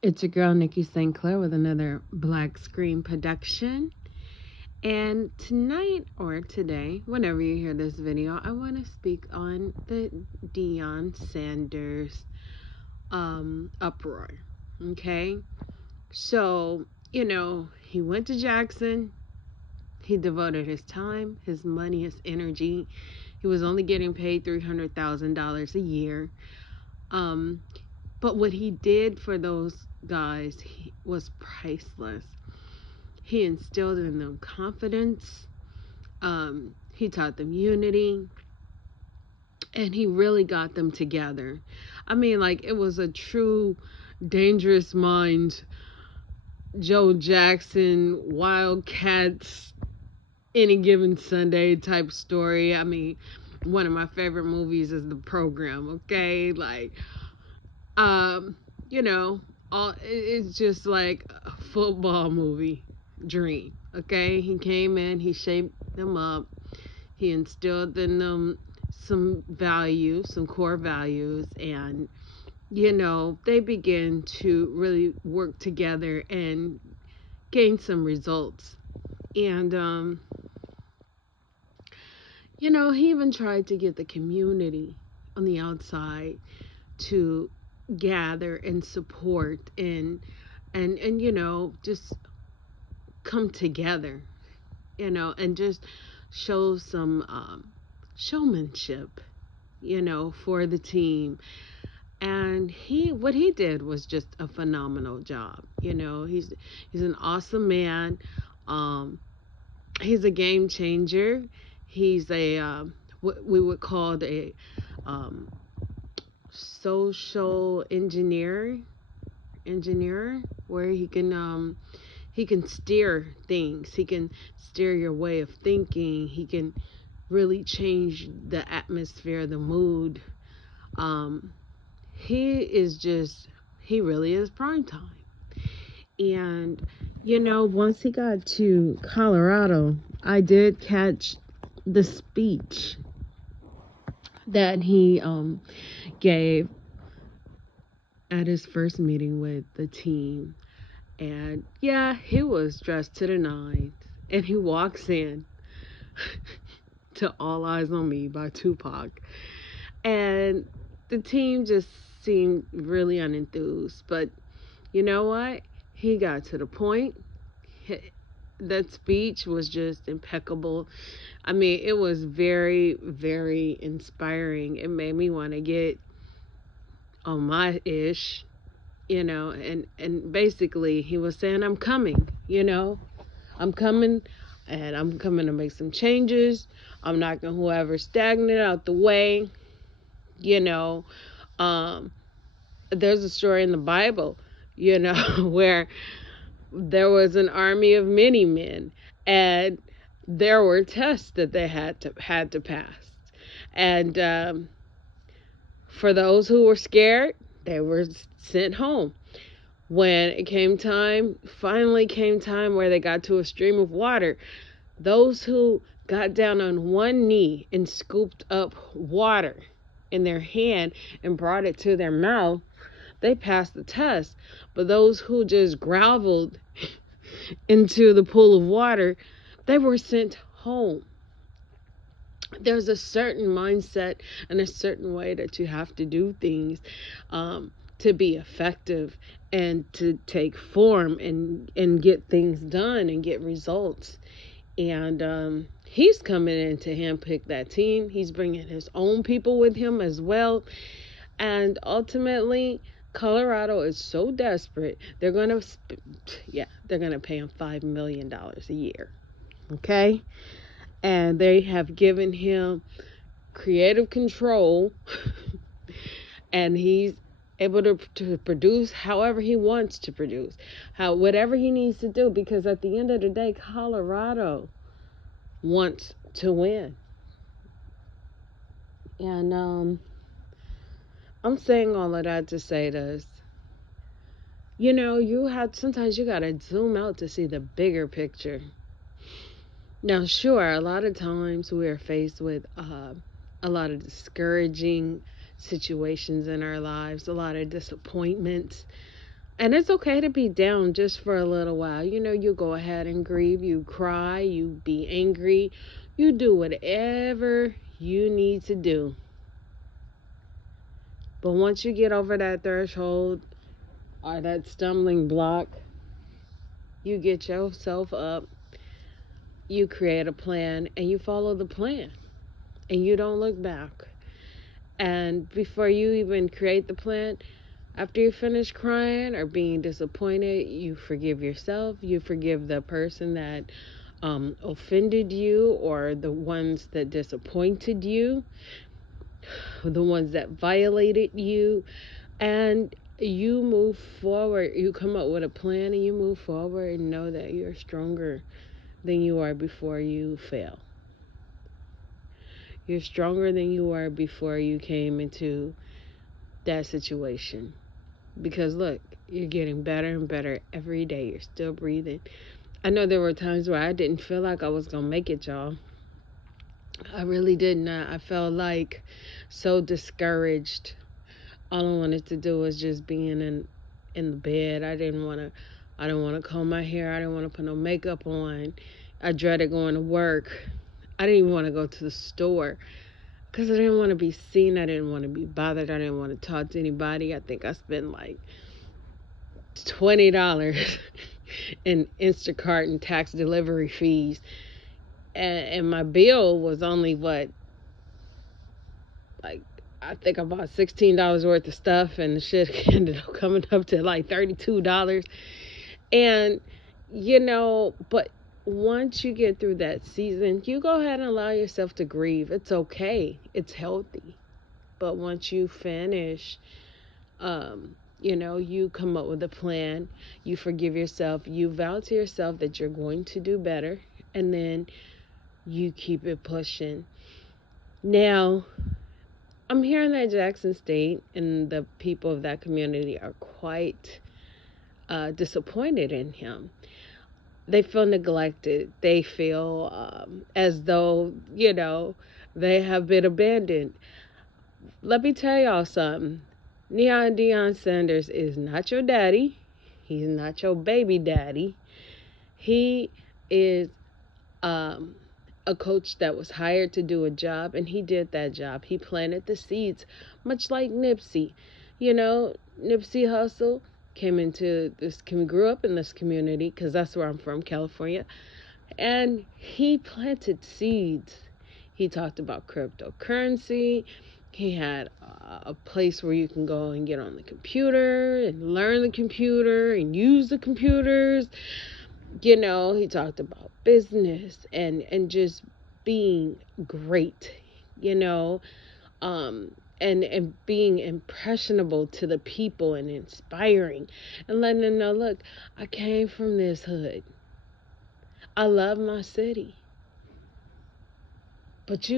It's your girl Nikki St. Clair with another Black Screen production. And tonight or today, whenever you hear this video, I want to speak on the Deion Sanders uproar. Okay? So, he went to Jackson. He devoted his time, his money, his energy. He was only getting paid $300,000 a year. Um, but what he did for those guys was priceless. He instilled in them confidence. He taught them unity. And he really got them together. I mean, like, it was a true Dangerous Minds, Joe Jackson, Wildcats, Any Given Sunday type story. I mean, one of my favorite movies is The Program, okay? Like, um, you know, it's just like a football movie dream, okay? He came in, he shaped them up, he instilled in them some values, some core values, and they begin to really work together and gain some results. And he even tried to get the community on the outside to gather and support and just come together, and just show some showmanship, for the team. And what he did was just a phenomenal job. He's an awesome man. um he's a game changer. He's a what we would call a um social engineer, where he can steer things. He can steer your way of thinking. He can really change the atmosphere, the mood. um he really is prime time. And once he got to Colorado, I did catch the speech that he gave at his first meeting with the team. And yeah, he was dressed to the nines. And he walks in to All Eyes on Me by Tupac. And the team just seemed really unenthused. But you know what? He got to the point. That speech was just impeccable. I mean, it was very, very inspiring. It made me want to get on my ish, and basically he was saying, I'm coming, I'm coming, and I'm coming to make some changes. I'm knocking whoever's stagnant out the way, you know. Um, there's a story in the Bible, where there was an army of many men, and there were tests that they had to pass. And for those who were scared, they were sent home. When it finally came time where they got to a stream of water, those who got down on one knee and scooped up water in their hand and brought it to their mouth, they passed the test. But those who just groveled into the pool of water, they were sent home. There's a certain mindset and a certain way that you have to do things, to be effective and to take form and get things done and get results. And he's coming in to handpick that team. He's bringing his own people with him as well. And ultimately, Colorado is so desperate, they're gonna pay him $5 million a year. Okay? And they have given him creative control, and he's able to produce however he wants to produce, whatever he needs to do, because at the end of the day, Colorado wants to win. And I'm saying all of that to say this. Sometimes you gotta zoom out to see the bigger picture. Now, sure, a lot of times we are faced with a lot of discouraging situations in our lives, a lot of disappointments. And it's okay to be down just for a little while. You go ahead and grieve, you cry, you be angry, you do whatever you need to do. But once you get over that threshold or that stumbling block, you get yourself up, you create a plan, and you follow the plan, and you don't look back. And before you even create the plan, after you finish crying or being disappointed, you forgive yourself, you forgive the person that offended you, or the ones that disappointed you, the ones that violated you, and you move forward. You come up with a plan and you move forward and know that you're stronger than you are before you fail. You're stronger than you were before you came into that situation. Because look, you're getting better and better every day. You're still breathing. I know there were times where I didn't feel like I was going to make it, y'all. I really didn't. I felt like so discouraged. All I wanted to do was just being in the bed. I didn't want to comb my hair. I didn't want to put no makeup on. I dreaded going to work. I didn't even want to go to the store because I didn't want to be seen. I didn't want to be bothered. I didn't want to talk to anybody. I think I spent like $20 in Instacart and tax delivery fees. And my bill was only what, like, I think I bought $16 worth of stuff, and the shit ended up coming up to like $32. And, but once you get through that season, you go ahead and allow yourself to grieve. It's okay. It's healthy. But once you finish, you come up with a plan, you forgive yourself, you vow to yourself that you're going to do better, and then you keep it pushing. Now, I'm hearing that Jackson State and the people of that community are quite disappointed in him. They feel neglected. They feel as though, they have been abandoned. Let me tell y'all something. Deion Sanders is not your daddy. He's not your baby daddy. He is a coach that was hired to do a job, and he did that job. He planted the seeds, much like Nipsey. Nipsey Hussle grew up in this community, because that's where I'm from, California, and he planted seeds. He talked about cryptocurrency. He had a place where you can go and get on the computer and learn the computer and use the computers. He talked about business and just being great, and being impressionable to the people and inspiring and letting them know, look, I came from this hood. I love my city. But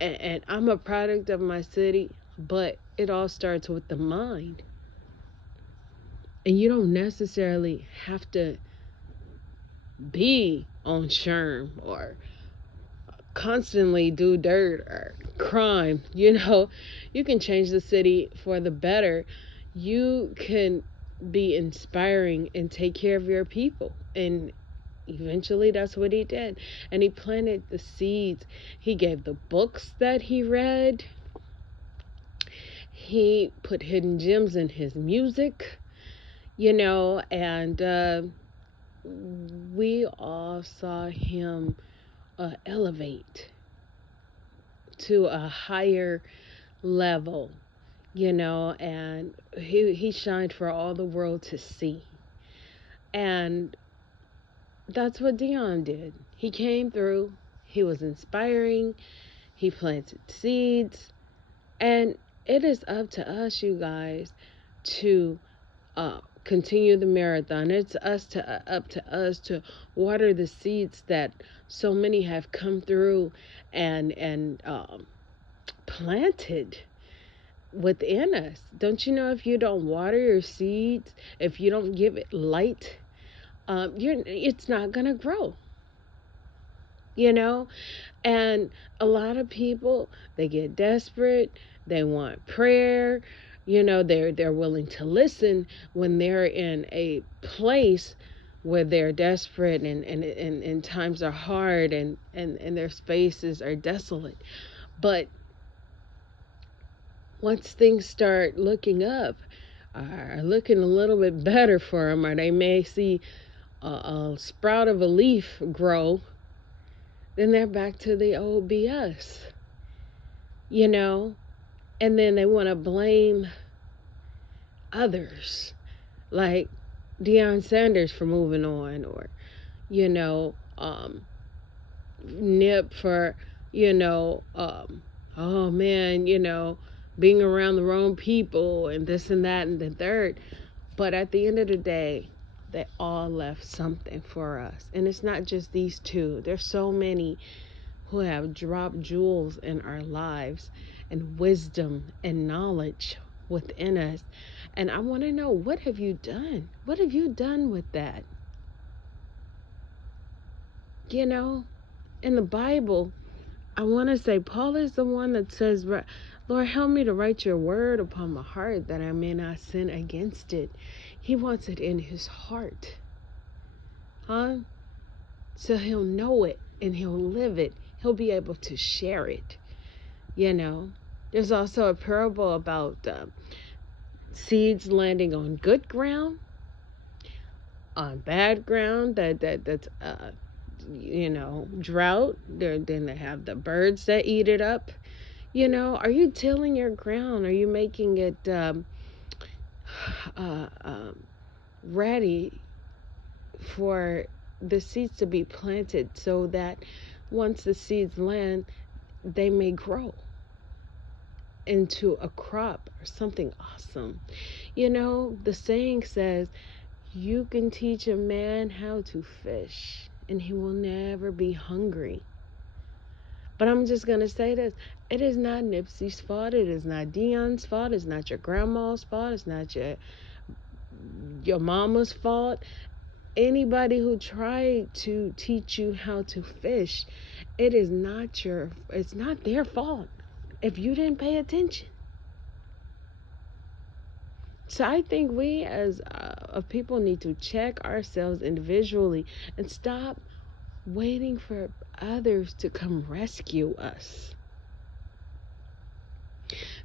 and I'm a product of my city, but it all starts with the mind. And you don't necessarily have to be on Sherm or constantly do dirt or crime. You can change the city for the better. You can be inspiring and take care of your people. And eventually that's what he did. And he planted the seeds. He gave the books that he read. He put hidden gems in his music, and we all saw him elevate to a higher level, and he shined for all the world to see. And that's what Deion did. He came through, he was inspiring, he planted seeds, and it is up to us, you guys, to continue the marathon. It's up to us to water the seeds that so many have come through and planted within us. Don't you know, if you don't water your seeds, if you don't give it light, it's not gonna grow. And a lot of people, they get desperate, they want prayer, They're willing to listen when they're in a place where they're desperate and times are hard and their spaces are desolate. But once things start looking up, are looking a little bit better for them, or they may see a sprout of a leaf grow, then they're back to the old BS, and then they want to blame others, like Deion Sanders for moving on, or, Nip for, oh man, being around the wrong people and this and that and the third. But at the end of the day, they all left something for us. And it's not just these two. There's so many who have dropped jewels in our lives and wisdom and knowledge within us. And I want to know, what have you done? What have you done with that? In the Bible, I want to say Paul is the one that says, Lord, help me to write your word upon my heart that I may not sin against it. He wants it in his heart. So he'll know it and he'll live it. He'll be able to share it. There's also a parable about seeds landing on good ground, on bad ground that's drought. Then they have the birds that eat it up. Are you tilling your ground? Are you making it ready for the seeds to be planted, so that once the seeds land, they may grow into a crop or something awesome? The saying says, you can teach a man how to fish and he will never be hungry. But I'm just going to say this. It is not Nipsey's fault. It is not Deion's fault. It's not your grandma's fault. It's not your mama's fault. Anybody who tried to teach you how to fish, it's not their fault if you didn't pay attention. So I think we as people need to check ourselves individually and stop waiting for others to come rescue us.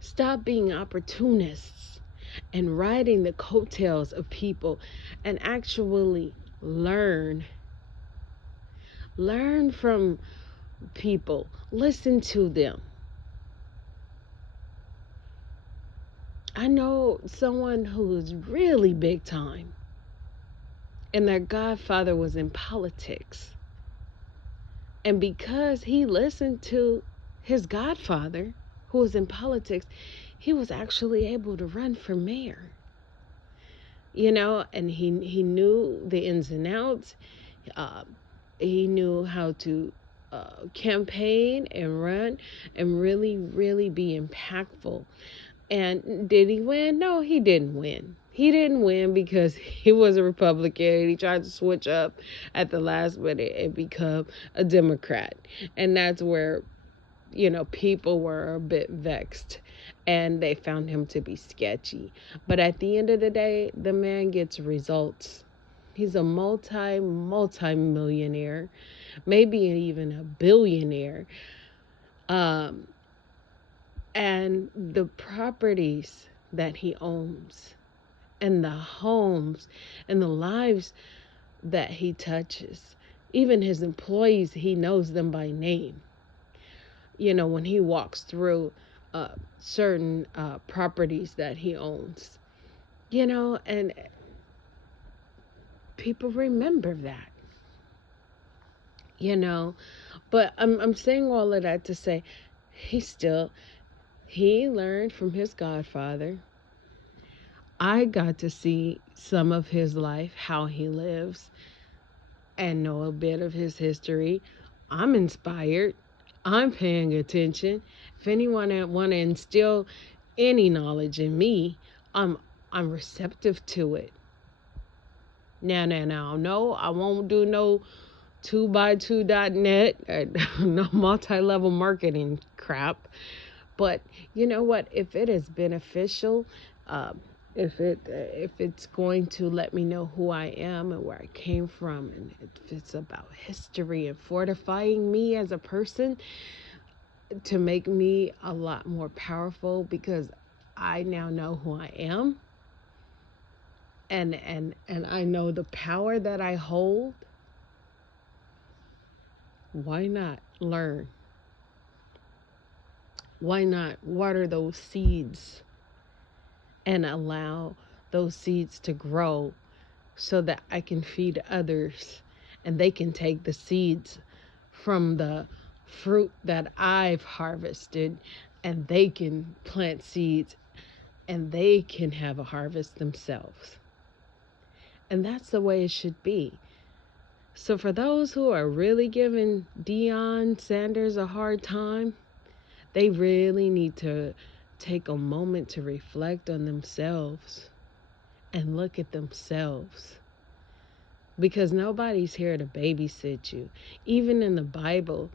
Stop being opportunists and riding the coattails of people, and actually learn. Learn from people. Listen to them. I know someone who is really big time, and their godfather was in politics. And because he listened to his godfather, who was in politics, he was actually able to run for mayor. And he knew the ins and outs. He knew how to campaign and run and really, really be impactful. And did he win? No, he didn't win. He didn't win because he was a Republican. He tried to switch up at the last minute and become a Democrat. And that's where, people were a bit vexed and they found him to be sketchy. But at the end of the day, the man gets results. He's a multi-millionaire, maybe even a billionaire. And the properties that he owns and the homes and the lives that he touches, even his employees, he knows them by name. When he walks through certain properties that he owns, and people remember that, but I'm saying all of that to say he learned from his godfather. I got to see some of his life, how he lives, and know a bit of his history. I'm inspired. I'm paying attention. If anyone want to instill any knowledge in me, I'm receptive to it. Now. No, I won't do no 2x2.net or no multi-level marketing crap. But you know what? If it is beneficial, um, if it's going to let me know who I am and where I came from, and if it's about history and fortifying me as a person to make me a lot more powerful because I now know who I am, and I know the power that I hold, why not learn? Why not water those seeds and allow those seeds to grow so that I can feed others and they can take the seeds from the fruit that I've harvested and they can plant seeds and they can have a harvest themselves. And that's the way it should be. So for those who are really giving Deion Sanders a hard time, they really need to take a moment to reflect on themselves and look at themselves. Because nobody's here to babysit you. Even in the Bible,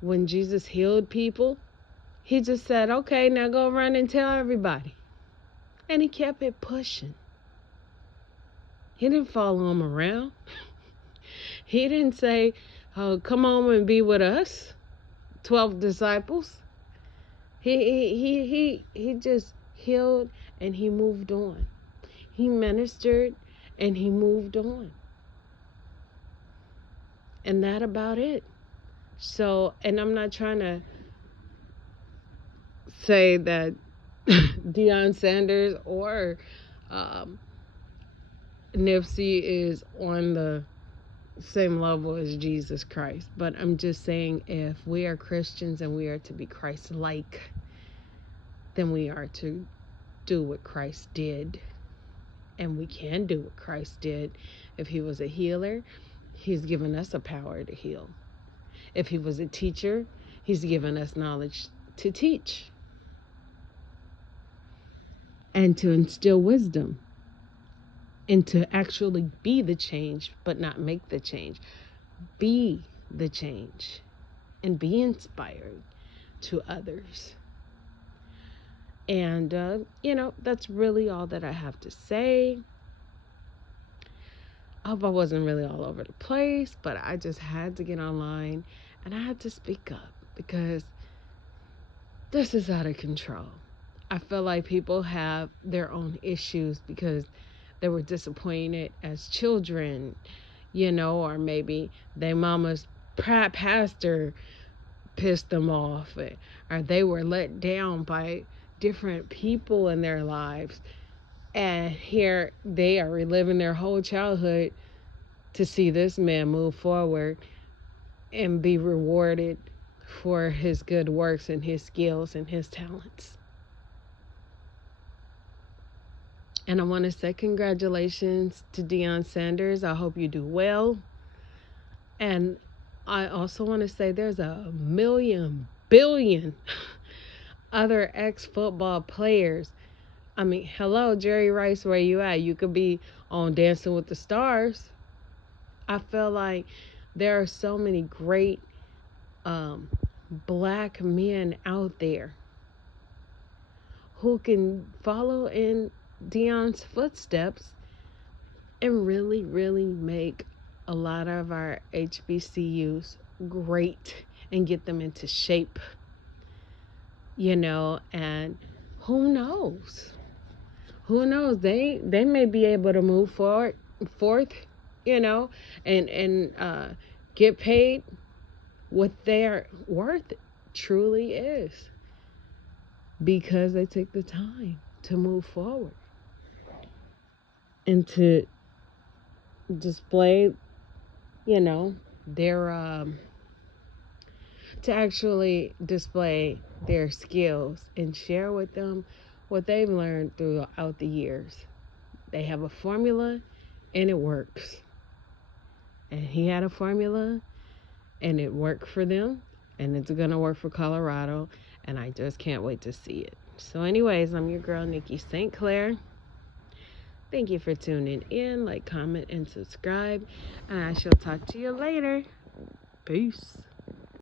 when Jesus healed people, he just said, okay, now go run and tell everybody. And he kept it pushing. He didn't follow them around. He didn't say, oh, come on and be with us, 12 disciples. He just healed and he moved on. He ministered and he moved on. And that about it. So, and I'm not trying to say that Deion Sanders or um, Nipsey is on the same level as Jesus Christ. But I'm just saying, if we are Christians and we are to be Christ-like, then we are to do what Christ did. And we can do what Christ did. If he was a healer, he's given us a power to heal. If he was a teacher, he's given us knowledge to teach and to instill wisdom and to actually be the change, but not make the change. Be the change and be inspired to others. And, that's really all that I have to say. I hope I wasn't really all over the place, but I just had to get online and I had to speak up because this is out of control. I feel like people have their own issues because they were disappointed as children, or maybe their mama's pastor pissed them off, or they were let down by different people in their lives. And here they are reliving their whole childhood to see this man move forward and be rewarded for his good works and his skills and his talents. And I want to say congratulations to Deion Sanders. I hope you do well. And I also want to say there's a billion other ex-football players. I mean, hello, Jerry Rice, where you at? You could be on Dancing with the Stars. I feel like there are so many great black men out there who can follow in Deion's footsteps and really, really make a lot of our HBCUs great and get them into shape, and who knows? Who knows? They may be able to move forth, and get paid what their worth truly is because they take the time to move forward and to display, their to actually display their skills and share with them what they've learned throughout the years. They have a formula and it works. And he had a formula and it worked for them and it's going to work for Colorado, and I just can't wait to see it. So anyways, I'm your girl Nikki St. Clair. Thank you for tuning in. Like, comment, and subscribe. And I shall talk to you later. Peace.